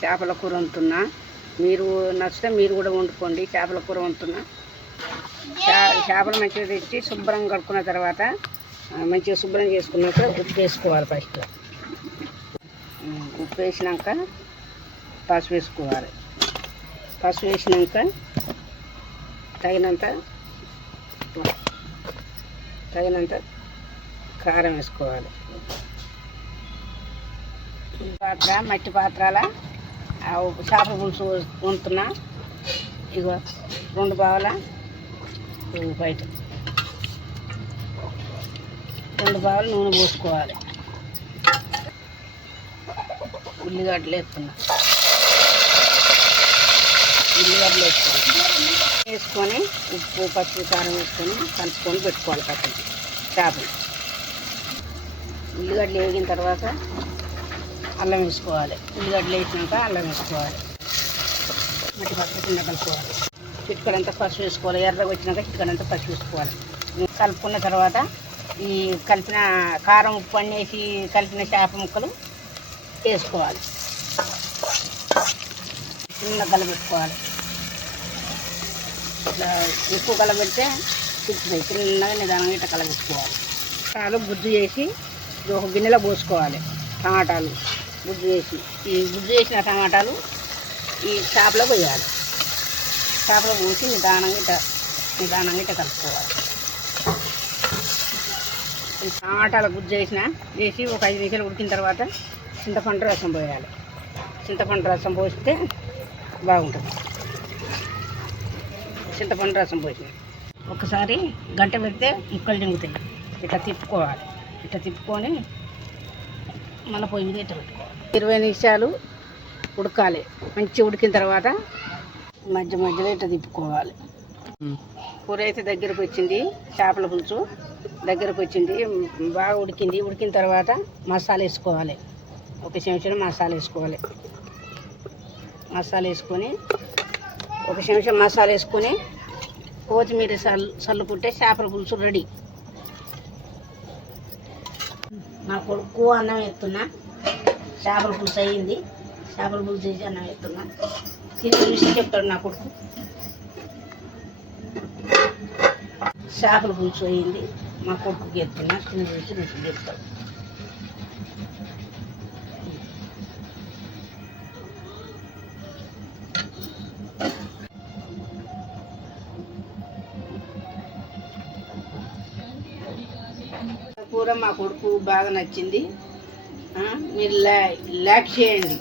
చేపల కూర వండుతున్నా. మీరు నచ్చితే మీరు కూడా వండుకోండి. చేపల కూర వండుతున్నా. చేపలు మంచిగా తెచ్చి శుభ్రంగా కడుక్కున్న తర్వాత మంచిగా శుభ్రం చేసుకున్నాక ఉప్పు వేసుకోవాలి. ఫస్ట్ ఉప్పు వేసినాక పసుపు వేసుకోవాలి. పసుపు వేసినాక తగినంత కారం వేసుకోవాలి. మట్టి పాత్రల చేపల పులుసు వండుతున్నా. ఇగో 2 బావుల బయట 2 బావులు నూనె పోసుకోవాలి. ఉల్లిగడ్డలు వేస్తున్నా. వేసుకొని ఉప్పు పసుపు కారం వేసుకొని కలుపుకొని పెట్టుకోవాలి. పక్కన చేపలు ఉల్లిగడ్డలు వేగిన తర్వాత అల్లం వేసుకోవాలి. ఉల్లిగడ్డలు వేసినాక అల్లం వేసుకోవాలి. మట్టి పక్క కింద కలుపుకోవాలి. చిటికడంతా పసుపు వేసుకోవాలి. ఎర్రగా వచ్చినాక చిటికడంతా పసుపు వేసుకోవాలి. కలుపుకున్న తర్వాత ఈ కలిపిన కారం ఉప్పు అన్నీ వేసి కలిపిన చేప ముక్కలు వేసుకోవాలి. చిన్న కలబెట్టుకోవాలి. ఇట్లా ఎక్కువ కలబెడితే చిక్కుతాయి. చిన్నగా నిదానంగా ఇట్లా కలబెట్టుకోవాలి. చాలు గుజ్జు చేసి ఒక గిన్నెలో పోసుకోవాలి. టమాటాలు గుజ్జు చేసి ఈ గుజ్జు చేసిన టమాటాలు ఈ చేపలో పోయాలి. చేపలో పోసి నిదానంగా ఇట్లా కలుపుకోవాలి. ఈ టమాటాల గుజ్జు వేసి ఒక 5 నిమిషాలు ఉడికిన తర్వాత చింతపండు రసం పోయాలి. చింతపండు రసం పోస్తే బాగుంటుంది. చింతపండు రసం పోసిన ఒకసారి గంట పెడితే ముక్కలు దింగుతాయి. ఇట్లా తిప్పుకోవాలి. ఇట్లా తిప్పుకొని మళ్ళీ పొయ్యి మీద ఇట్లా పెట్టుకోవాలి. 20 నిమిషాలు ఉడకాలి. మంచిగా ఉడికిన తర్వాత మధ్యలో ఇట్లా తిప్పుకోవాలి. కూర అయితే దగ్గరకు వచ్చింది. చేపల పులుసు దగ్గరకు వచ్చింది. బాగా ఉడికింది. ఉడికిన తర్వాత మసాలా వేసుకోవాలి. 1 చెంచా మసాలా వేసుకోవాలి. మసాలా వేసుకొని 1 చెంచా మసాలా వేసుకొని కొత్తిమీర చల్లుకుంటే చేపల పులుసు రెడీ. నా కొడుకు అన్నం వేస్తున్నా. చేపల పులుసు అయ్యింది. చేపల పులుసు చేసి అన్నం వేస్తున్నా. చూసి చెప్తాడు నా కొడుకు. చేపల పులుసు అయ్యింది. మా కొడుకుకి ఎత్తున్నా. చూసి రుచి చెప్తాడు. కూర మా కొడుకు బాగా నచ్చింది. మీరు లైక్ చేయండి.